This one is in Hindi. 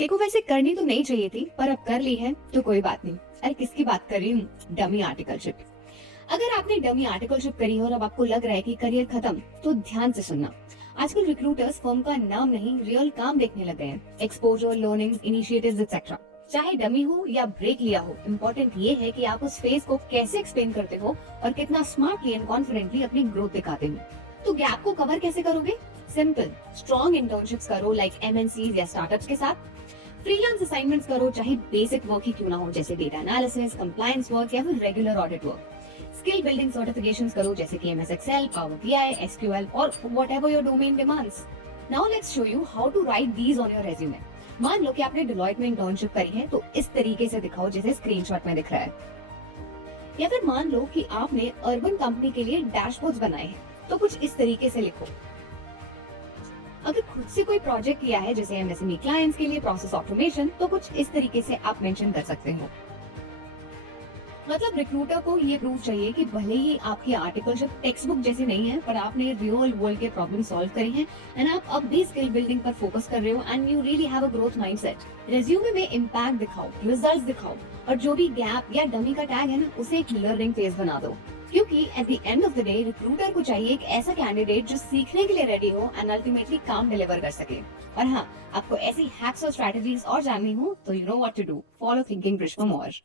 देखो वैसे करनी तो नहीं चाहिए थी पर अब कर ली है तो कोई बात नहीं। अरे किसकी बात कर रही हूँ? Dummy articleship. अगर आपने डमी आर्टिकलशिप करी है और अब आपको लग रहा है कि करियर खत्म, तो ध्यान से सुनना। आजकल रिक्रूटर्स फर्म का नाम नहीं रियल काम देखने लगे हैं। Exposure, learnings, initiatives etcetera. चाहे डमी हो या ब्रेक लिया हो, इम्पोर्टेंट ये है कि आप उस फेज को कैसे एक्सप्लेन करते हो और कितना स्मार्टली एंड कॉन्फिडेंटली अपनी ग्रोथ दिखाते हो। तो गैप को कवर कैसे करोगे? सिंपल, स्ट्रॉन्ग इंटर्नशिप्स करो लाइक एमएनसीज या स्टार्टअप्स के साथ। फ्रीलांस असाइनमेंट्स करो, चाहे बेसिक वर्क ही क्यों ना हो, जैसे डेटा एनालिसिस, कंप्लायंस वर्क या फिर regular audit work. Skill building certifications करो, जैसे कि MS Excel, power BI, SQL और whatever your domain demands. Now let's show you how to write these on your resume. मान लो कि आपने डिलॉयट में इंटर्नशिप करी है, तो इस तरीके से दिखाओ जैसे स्क्रीनशॉट में दिख रहा है। या फिर मान लो कि आपने अर्बन कंपनी के लिए डैशबोर्ड्स बनाए हैं, तो कुछ इस तरीके से लिखो। अगर खुद से कोई प्रोजेक्ट किया है, जैसे एमएसएमई क्लाइंट्स के लिए प्रोसेस ऑटोमेशन, तो कुछ इस तरीके से आप मेंशन कर सकते हो। मतलब रिक्रूटर को ये प्रूव चाहिए कि भले ही आपकी आर्टिकलशिप टेक्स्ट बुक जैसी नहीं है, पर आपने रियल वर्ल्ड के प्रॉब्लम सॉल्व करी हैं एंड आप अब भी स्किल बिल्डिंग पर फोकस कर रहे हो and you really have a growth mindset. Resume में इम्पैक्ट दिखाओ, रिजल्ट्स दिखाओ और जो भी गैप या डमी का टैग है ना, उसे एक लर्निंग फेज बना दो। क्योंकि at the end of the day recruiter को चाहिए एक ऐसा कैंडिडेट जो सीखने के लिए रेडी हो एंड अल्टीमेटली काम डिलीवर कर सके। और हाँ, आपको ऐसी हैक्स और स्ट्रेटजीज और जाननी हो तो you know what to do. Follow thinking bridge for more.